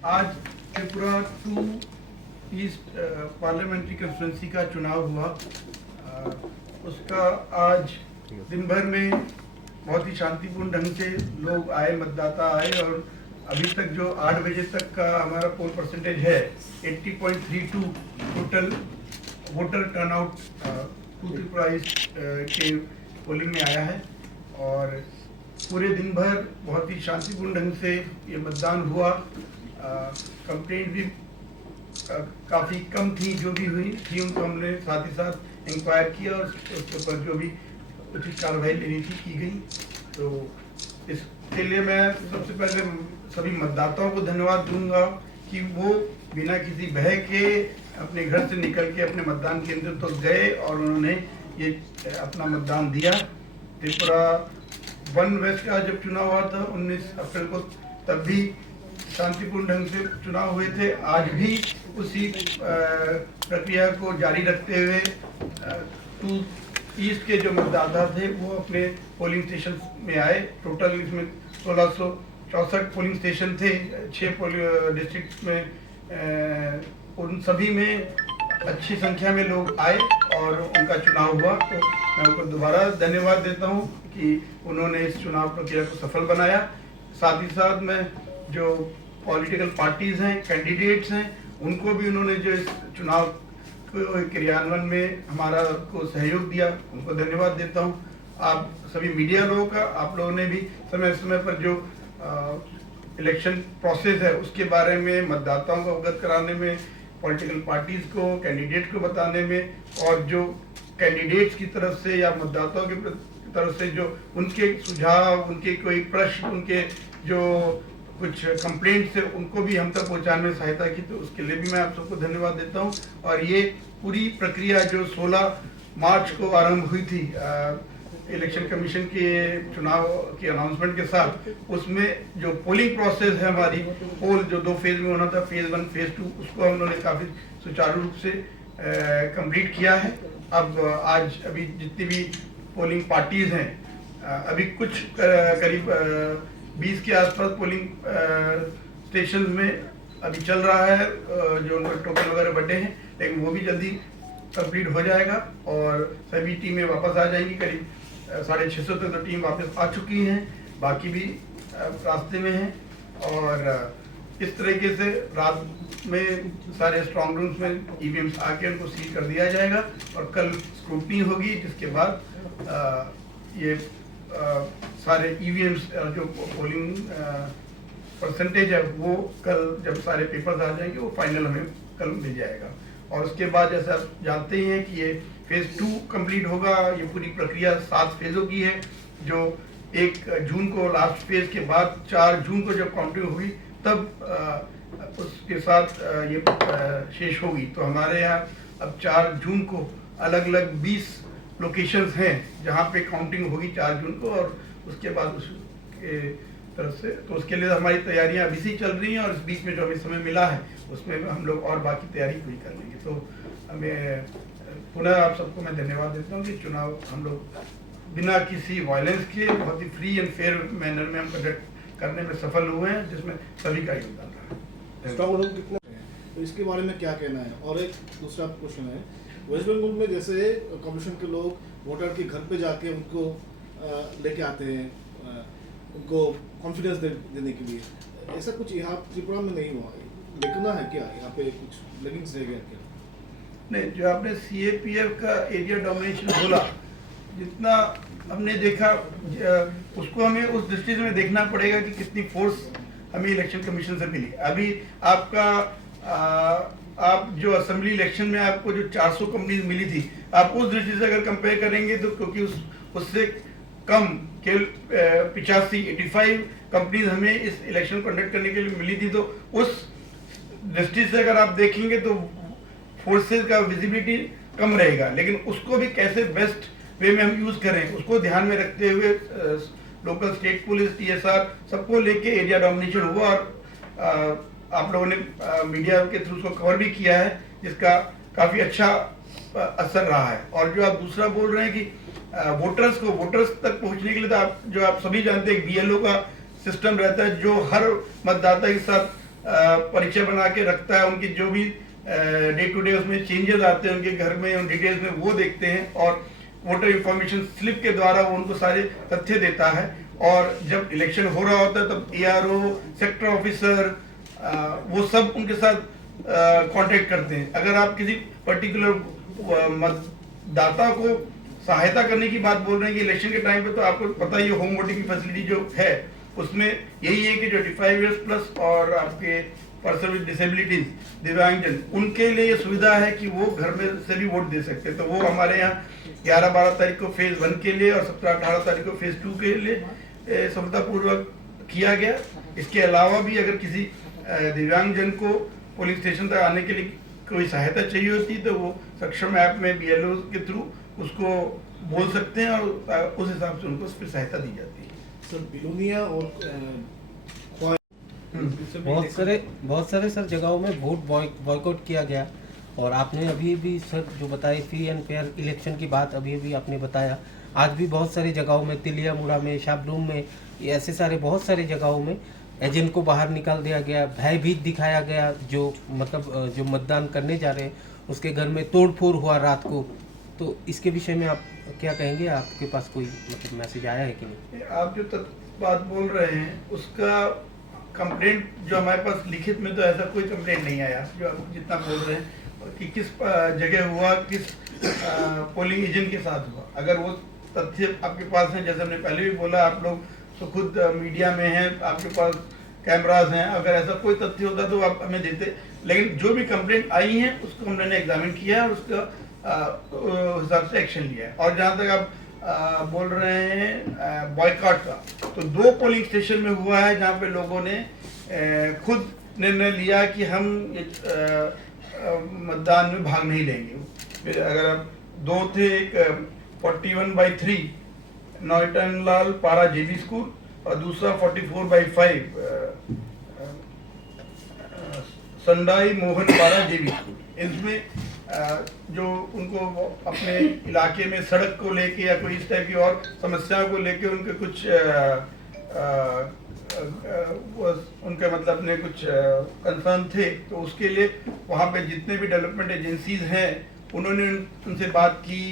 आज Tripura 2 east parliamentary constituency का चुनाव हुआ। उसका आज दिन भर में बहुत ही शांतिपूर्ण ढंग से लोग आए, मतदाता आए, और अभी तक जो 8 बजे तक का हमारा पोल परसेंटेज है 80.32 total voter turnout Tripura east के पोलिंग में आया है। और पूरे दिन भर बहुत ही शांतिपूर्ण ढंग से ये मतदान हुआ। कंप्लेंट भी काफ़ी कम थी, जो भी हुई थी उनको हमने साथ ही साथ इंक्वायर किया और उसके ऊपर जो भी उचित कार्रवाई लेनी थी की गई। तो इसके लिए मैं सबसे पहले सभी मतदाताओं को धन्यवाद दूंगा कि वो बिना किसी भय के अपने घर से निकल के अपने मतदान केंद्र तक गए और उन्होंने ये अपना मतदान दिया। त्रिपुरा 1 वेस्ट का जब चुनाव हुआ था 19 अप्रैल को, तब भी शांतिपूर्ण ढंग से चुनाव हुए थे। आज भी उसी प्रक्रिया को जारी रखते हुए 2 ईस्ट के जो मतदाता थे वो अपने पोलिंग स्टेशन में आए। टोटल इसमें 1664 पोलिंग स्टेशन थे 6 डिस्ट्रिक्ट में। उन सभी में अच्छी संख्या में लोग आए और उनका चुनाव हुआ। तो मैं उनको दोबारा धन्यवाद देता हूं कि उन्होंने इस चुनाव प्रक्रिया को सफल बनाया। साथ ही साथ मैं जो पॉलिटिकल पार्टीज हैं, कैंडिडेट्स हैं, उनको भी उन्होंने जो इस चुनाव क्रियान्वयन में हमारा को सहयोग दिया, उनको धन्यवाद देता हूं। आप सभी मीडिया लोगों का, आप लोगों ने भी समय समय पर जो इलेक्शन प्रोसेस है उसके बारे में मतदाताओं को अवगत कराने में, पॉलिटिकल पार्टीज को, कैंडिडेट को बताने में, और जो कैंडिडेट्स की तरफ से या मतदाताओं की तरफ से जो उनके सुझाव, उनके कोई प्रश्न, उनके जो कुछ कंप्लेंट्स है उनको भी हम तक पहुंचाने में सहायता की। तो उसके लिए भी मैं आप सबको धन्यवाद देता हूं। और ये पूरी प्रक्रिया जो 16 मार्च को आरंभ हुई थी इलेक्शन कमीशन के चुनाव के अनाउंसमेंट के साथ, उसमें जो पोलिंग प्रोसेस है हमारी, पोल जो 2 फेज में होना था, फेज 1 फेज 2, उसको हम लोगों ने काफ़ी सुचारू रूप से कंप्लीट किया है। अब आज अभी जितनी भी पोलिंग पार्टीज हैं, अभी कुछ करीब 20 के आसपास पोलिंग स्टेशन में अभी चल रहा है, जो उनके टोकन वगैरह बटे हैं, लेकिन वो भी जल्दी कंप्लीट हो जाएगा और सभी टीमें वापस आ जाएंगी। करीब 650 तक तो टीम वापस आ चुकी हैं, बाकी भी रास्ते में हैं। और इस तरीके से रात में सारे स्ट्रॉन्ग रूम्स में ईवीएम्स आके उनको सील कर दिया जाएगा और कल स्क्रूटनी होगी, जिसके बाद ये सारे ईवीएम्स जो पोलिंग परसेंटेज है वो कल जब सारे पेपर्स आ जाएंगे वो फाइनल हमें कल मिल जाएगा। और उसके बाद जैसा आप जानते ही हैं कि ये फेज 2 कंप्लीट होगा। ये पूरी प्रक्रिया 7 फेजों की है, जो 1 जून को लास्ट फेज के बाद 4 जून को जब काउंटिंग हुई तब उसके साथ ये शेष होगी। तो हमारे यहाँ अब 4 जून को अलग अलग 20 लोकेशंस हैं जहाँ पे काउंटिंग होगी 4 जून को, और उसके बाद उसके तरफ से तो उसके लिए हमारी तैयारियां अभी से चल रही हैं। और इस बीच में जो हमें समय मिला है उसमें हम लोग और बाकी तैयारी पूरी कर लेंगे। तो हमें पुनः आप सबको मैं धन्यवाद देता हूँ कि चुनाव हम लोग बिना किसी वायलेंस के बहुत ही फ्री एंड फेयर मैनर में हम कंडक्ट करने में सफल हुए हैं, जिसमें सभी का योगदान रहा। स्ट्रॉन्ग रूम कितने हैं, तो इसके बारे में क्या कहना है? और एक दूसरा क्वेश्चन है, वेस्ट बंगाल में जैसे कमीशन के लोग वोटर के घर पे जाके उनको लेके आते हैं, उनको कॉन्फिडेंस देने के लिए, ऐसा कुछ यहाँ त्रिपुरा में नहीं हुआ। देखना है क्या यहाँ पे कुछ लेगिंग्स रह गया क्या? नहीं, जो आपने CAPF का एरिया डोमिनेशन बोला, जितना हमने देखा उसको हमें उस दृष्टि से देखना पड़ेगा कि कितनी फोर्स हमें इलेक्शन कमीशन से मिली। अभी आपका आप जो असेंबली इलेक्शन में आपको जो 400 कंपनीज मिली थी, आप उस दृष्टि से अगर कंपेयर करेंगे तो क्योंकि उससे कम केवल 85 कंपनीज हमें इस इलेक्शन कंडक्ट करने के लिए मिली थी। तो उस दृष्टि से अगर आप देखेंगे तो फोर्सेस का विजिबिलिटी कम रहेगा, लेकिन उसको भी कैसे बेस्ट वे में हम यूज करें उसको ध्यान में रखते हुए लोकल स्टेट पुलिस, TSR सबको लेके एरिया डोमिनेशन हुआ। और आप लोगों ने मीडिया के थ्रू उसको कवर भी किया है, जिसका काफी अच्छा असर रहा है। और जो आप दूसरा बोल रहे हैं कि वोटर्स तक पहुंचने के लिए, तो आप सभी जानते हैं BLO का सिस्टम रहता है, जो हर मतदाता के साथ परिचय बना के रखता है, उनकी जो भी डे टू डे उसमें चेंजेस आते हैं उनके घर में, उन डिटेल्स में वो देखते हैं और वोटर इंफॉर्मेशन स्लिप के द्वारा वो उनको सारे तथ्य देता है। और जब इलेक्शन हो रहा होता है तब ARO, सेक्टर ऑफिसर, वो सब उनके साथ कांटेक्ट करते हैं। अगर आप किसी पर्टिकुलर मतदाता को सहायता करने की बात बोल रहे हैं कि इलेक्शन के टाइम पे, तो आपको पता ही होम वोटिंग की फैसिलिटी जो है उसमें यही है कि जो 85 ईयर्स प्लस और आपके पर्सन विद डिसेबिलिटीज, दिव्यांगजन, उनके लिए ये सुविधा है कि वो घर में से भी वोट दे सकते हैं। तो वो हमारे यहाँ 11-12 तारीख को फेज 1 के लिए और 17-18 तारीख को फेज 2 के लिए सफलतापूर्वक किया गया। इसके अलावा भी अगर किसी दिव्यांगजन को पोलिंग स्टेशन तक आने के लिए कोई सहायता चाहिए होती तो वो सक्षम ऐप में BLO के थ्रू उसको बोल सकते हैं और उस हिसाब से उनको फिर सहायता दी जाती है। सर बिलोनिया और बहुत सारे सर जगहों में वोट बॉयकॉट किया गया। और आपने अभी भी सर जो बताए फ्री एंड फेयर इलेक्शन की बात अभी आपने बताया, आज भी बहुत सारी जगहों में, तिलियामुड़ा में, शाबलूम में, ऐसे सारे बहुत सारी जगहों में एजेंट को बाहर निकाल दिया गया, भयभीत दिखाया गया। जो मतलब जो मतदान करने जा रहे हैं उसके घर में तोड़फोड़ हुआ रात को। तो इसके विषय में आप क्या कहेंगे? आपके पास कोई मतलब मैसेज आया है कि नहीं? आप जो बात बोल रहे हैं उसका कंप्लेंट जो हमारे पास लिखित में तो ऐसा कोई कंप्लेंट नहीं आया जो आप जितना बोल रहे हैं कि किस जगह हुआ, किस पोलिंग एजेंट के साथ हुआ। अगर वो तथ्य आपके पास हैं, जैसे हमने पहले भी बोला, आप लोग तो खुद मीडिया में हैं, आपके पास कैमराज हैं, अगर ऐसा कोई तथ्य होता तो आप हमें देते। लेकिन जो भी कंप्लेंट आई है उसको हमने एग्जामिन किया है और उसका हिसाब से एक्शन लिया है। और जहाँ तक आप बोल रहे हैं बॉयकॉट का, तो 2 पोलिंग स्टेशन में हुआ है जहाँ पे लोगों ने खुद निर्णय लिया कि हम मतदान में भाग नहीं लेंगे। अगर आप 2 थे, एक 41/3 नॉयटन लाल पारा JB स्कूल और दूसरा 44/5 संडाई मोहन पारा JB स्कूल। इसमें जो उनको अपने इलाके में सड़क को लेके या कोई इस टाइप की और समस्याओं को लेके उनके कुछ उनके मतलब अपने कुछ कंसर्न थे, तो उसके लिए वहाँ पे जितने भी डेवलपमेंट एजेंसीज हैं उन्होंने उनसे बात की।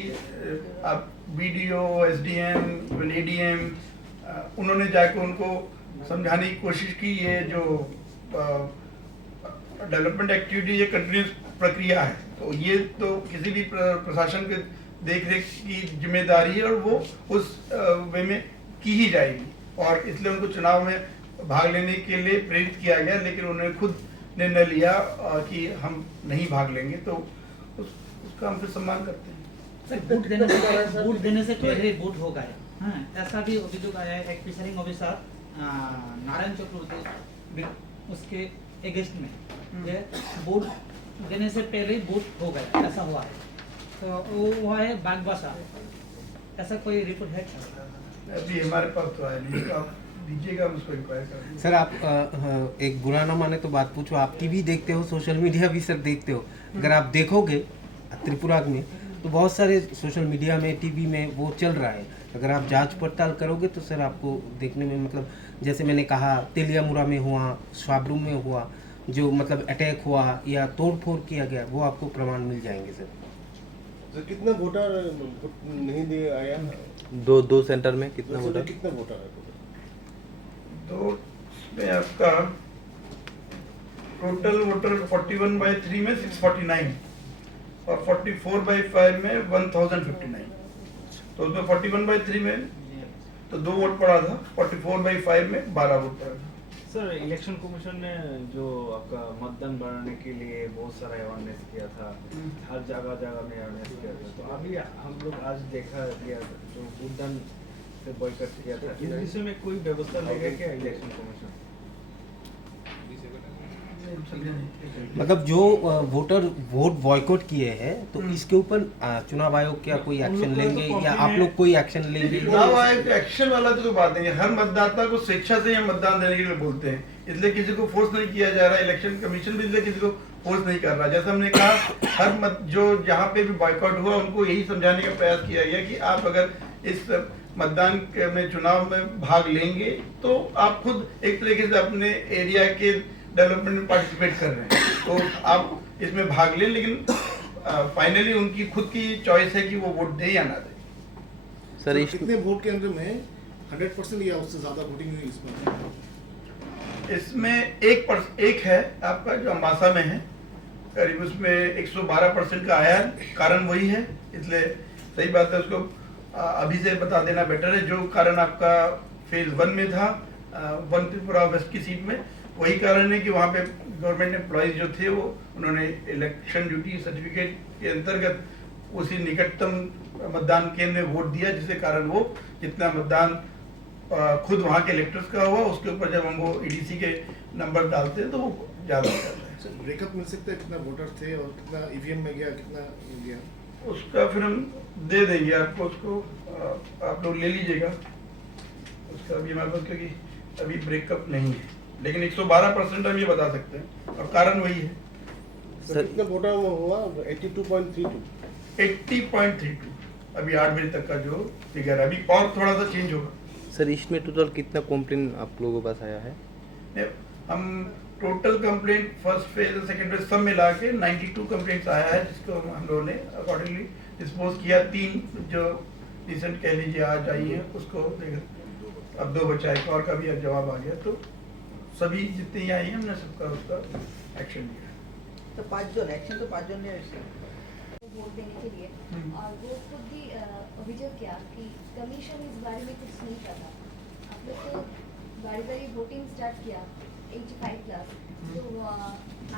अब BDO, SDM, ADM, उन्होंने जाकर उनको समझाने की कोशिश की। ये जो डेवलपमेंट एक्टिविटी ये कंटिन्यूस प्रक्रिया है, तो ये तो किसी भी प्रशासन के देखरेख की जिम्मेदारी है और वो उस वे में की ही जाएगी। और इसलिए उनको चुनाव में भाग लेने के लिए प्रेरित किया गया, लेकिन उन्होंने खुद निर्णय लिया कि हम नहीं भाग लेंगे, तो उसका हम फिर सम्मान करते हैं। वोट देने से पहले वोट हो गए, हाँ, ऐसा भी अभियोग आया है। एक प्रिसाइडिंग ऑफिसर नारायण चतुर्वेदी उसके अगेंस्ट में ये वोट देने से पहले वोट हो गया, ऐसा हुआ है। तो वो हुआ है बागबासा, ऐसा कोई रिपोर्ट है? अभी हमारे पास तो आया नहीं, तो आप दीजिएगा, हम उसको इंक्वायर करेंगे। सर आप एक बुरा ना माने तो बात पूछो, आप टीवी देखते हो, सोशल मीडिया भी सर देखते हो। अगर आप देखोगे त्रिपुरा में तो बहुत सारे सोशल मीडिया में, टीवी में वो चल रहा है। अगर आप जांच पड़ताल करोगे तो सर आपको देखने में मतलब जैसे मैंने कहा तिलियामुड़ा में हुआ, शाबलूम में हुआ, जो मतलब अटैक हुआ या तोड़फोड़ किया गया, वो आपको प्रमाण मिल जाएंगे सर। तो कितना वोटर नहीं दे आया? दो सेंटर में कितना वोटर है? तो इसमें आपका टोटल वोटर 41/3 में 649 और 44/5 में 1059। तो उसमें 41/3 में तो 2 वोट पड़ा था, 44/5 में 12 वोट पड़ा था। सर इलेक्शन कमीशन ने जो आपका मतदान बढ़ाने के लिए बहुत सारा अवेयरनेस किया था, हर जगह में अवेयरनेस किया था। तो अभी हम लोग आज देखा गया जो मतदान से बॉयकॉट किया था, इस विषय में कोई व्यवस्था लेगा क्या इलेक्शन कमीशन? मतलब जो वोटर वोट बॉयकॉट किए हैं तो इसके ऊपर चुनाव आयोग क्या कोई एक्शन लेंगे या आप लोग कोई एक्शन लेंगे? चुनाव आयोग एक्शन वाला तो कोई बात नहीं है। हर मतदाता को स्वेच्छा से मतदान देने के लिए बोलते हैं, इसलिए किसी को फोर्स नहीं किया जा रहा। इलेक्शन कमीशन भी इसलिए किसी को फोर्स नहीं कर रहा। जैसे हमने कहा, हर जो जहाँ पे भी बॉयकॉट हुआ उनको यही समझाने का प्रयास किया गया कि आप अगर इस मतदान में चुनाव में भाग लेंगे तो आप खुद एक तरीके से अपने एरिया के डेवलपमेंट में पार्टिसिपेट कर रहे हैं, तो आप इसमें भाग लें, लेकिन फाइनली उनकी खुद की चॉइस है कि वो वोट दें या ना दें। सर तो इस कितने वोट केंद्र में 100% या उससे ज्यादा वोटिंग हुई इस पर? इसमें एक है आपका जो अम्बासा में है, करीब उसमें 112% का आया है। कारण वही है, इसलिए सही बात है, उसको अभी से बता देना बेटर है। जो कारण आपका फेज 1 में था, वन त्रिपुरा वेस्ट की सीट में, वही कारण है कि वहाँ पे गवर्नमेंट एम्प्लॉयज जो थे वो उन्होंने इलेक्शन ड्यूटी सर्टिफिकेट के अंतर्गत उसी निकटतम मतदान केंद्र में वोट दिया, जिसके कारण वो जितना मतदान खुद वहाँ के इलेक्टर्स का हुआ, उसके ऊपर जब हम वो ईडीसी के नंबर डालते हैं तो वो ज़्यादा हो जाता है। सर ब्रेकअप मिल सकता है कितना वोटर थे और कितना ईवीएम में गया, कितना गया? उसका फिर हम दे देंगे आपको, उसको आप लोग ले लीजिएगा उसका अभी हमारे पास, क्योंकि अभी ब्रेकअप नहीं है, लेकिन 112% हम ये बता सकते हैं और कारण वही है। सर कितना वोटर हुआ? 82.32। 80.32 अभी 8 बजे तक का जो फिगर है, अभी और थोड़ा सा चेंज होगा। सर इसमें टोटल कितना कंप्लेन आप लोगों के पास आया है? हम टोटल कंप्लेंट फर्स्ट फेज और सेकंड फेज सब मिला के 92 कंप्लेंट्स आया है, जिसको हम लोगों ने अकॉर्डिंगली डिस्पोज किया। 3 जो रिसेंट कह लीजिए आज आई है उसको देख, अब 2 बचा, एक और का भी अब जवाब आ गया, तो सभी जितनी आई हैं हमने सबका उसका एक्शन लिया। तो 5 जन एक्शन, तो 5 जन ने वोट देने के लिए, और वो खुद भी अभियोग किया कि कमीशन इस बारे में कुछ नहीं करता। आप लोग तो बारी बारी वोटिंग स्टार्ट किया 85 प्लस, तो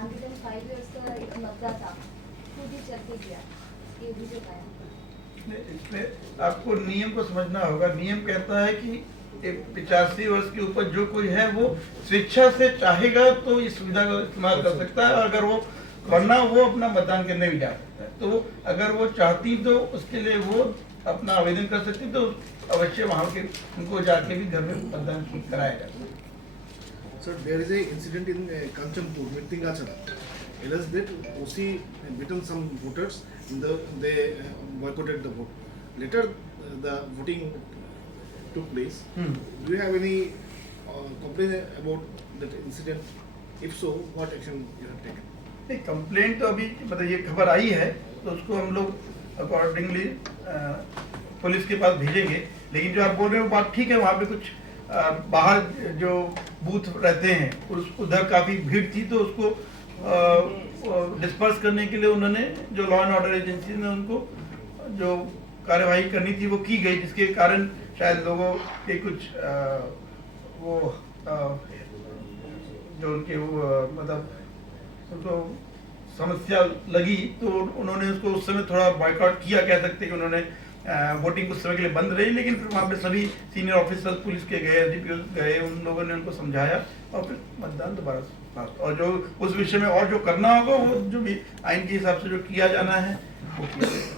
आगे 5 इयर्स का एक मतदाता था, खुद ही चल के गया, ये अभियोग आया। इसमें आपको नियम को समझना होगा। नियम कहता है कि 85 वर्ष के ऊपर जो कोई है वो स्वेच्छा से चाहेगा तो इस सुविधा का इस्तेमाल कर सकता है, और अगर वो वरना वो अपना मतदान करने भी जा सकता है। तो अगर वो चाहती तो उसके लिए वो अपना आवेदन कर सकती, तो अवश्य वहाँ के उनको जाके भी घर में मतदान कराया जाता है। Sir, there is a incident in Kanchanpur, Mittingachara. Alleged that OC beaten some voters, they boycotted the vote. Later, the voting took place. Do you have any complaint about that incident? If so, what action you have taken? नहीं, complaint तो अभी मतलब ये खबर आई है तो उसको हम लोग अकॉर्डिंगली पुलिस के पास भेजेंगे। लेकिन जो आप बोल रहे हैं वो बात ठीक है, वहाँ पे कुछ बाहर जो बूथ रहते हैं उधर काफ़ी भीड़ थी, तो उसको डिस्पर्स करने के लिए उन्होंने जो लॉ एंड ऑर्डर एजेंसी ने उनको जो कार्यवाही करनी थी वो की गई, जिसके कारण शायद लोगों के कुछ वो जो उनके वो मतलब उनको समस्या लगी, तो उन्होंने उसको उस समय थोड़ा बॉयकॉट किया, कह सकते हैं कि उन्होंने वोटिंग कुछ समय के लिए बंद रही। लेकिन फिर वहाँ पे सभी सीनियर ऑफिसर्स पुलिस के गए, एसडीपीओ गए, उन लोगों ने उनको समझाया और फिर मतदान दोबारा से। और जो उस विषय में और जो करना होगा वो जो भी आइन के हिसाब से जो किया जाना है वो किया जाएगा।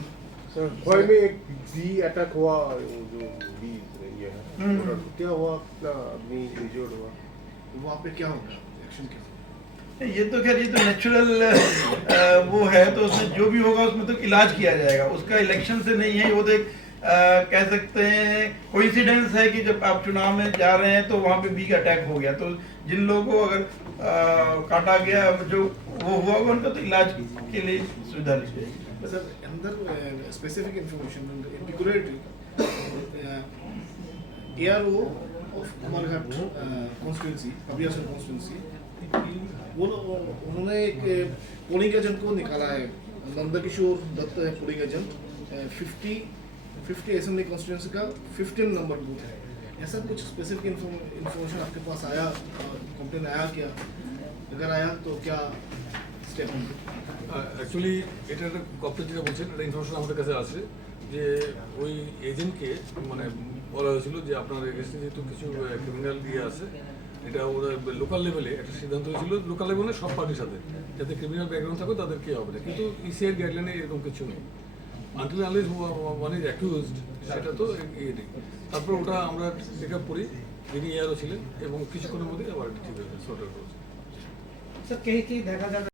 सर मुंबई में एक बी अटैक हुआ, जो बी ये है, क्या हुआ? कितना आदमी इंजर्ड हुआ? वहाँ पे क्या होगा, एक्शन क्या? ये तो खैर ये तो नेचुरल वो है, तो उसमें जो भी होगा उसमें तो इलाज किया जाएगा, उसका इलेक्शन से नहीं है। वो तो एक कह सकते हैं कोइंसिडेंस है कि जब आप चुनाव में जा रहे हैं तो वहाँ पे बी अटैक हो गया, तो जिन लोगों को अगर काटा गया जो वो हुआ होगा उनका तो इलाज के लिए सुविधा ली जाएगी। सर अंदर specific information peculiarity ARO of Kumarghat constituency, अभियासन कॉन्स्टिट्यूंसी, वो उन्होंने एक पोलिंग एजेंट को निकाला है, नंदकिशोर दत्त है पोलिंग एजेंट, 50 असेंबली कॉन्स्टिट्यूंसी का 15 नंबर बूथ है। ऐसा कुछ स्पेसिफिक इंफॉर्मेशन आपके पास आया, कंप्लेन आया क्या? अगर आया तो क्या স্টেপ নেবে? অ্যাকচুয়ালি এটা একটা কপ্টের যেটা বলছেন এটা ইনফরমেশন আমাদের কাছে আছে যে ওই এজেন্টকে মানে বলা হয়েছিল যে আপনার এগেন্সটে যেহেতু কিছু ক্রিমিনাল ইয়ে আছে, এটা ওদের লোকাল লেভেলে একটা সিদ্ধান্ত হয়েছিল, লোকাল লেভেলে সব পার্টির সাথে যাতে ক্রিমিনাল ব্যাকগ্রাউন্ড থাকে তাদের কে হবে না, কিন্তু ইসিআর গাইডলাইনে এরকম কিছু নেই। Until unless one is accused সেটা তো ইয়ে নেই। তারপর ওটা আমরা চেক আপ করি, যিনি এআরও ছিলেন, এবং কিছুক্ষণের মধ্যে আবার ঠিক হয়ে যায়, সর্ট আউট হয়েছে। सर कहीं कहीं देखा जाता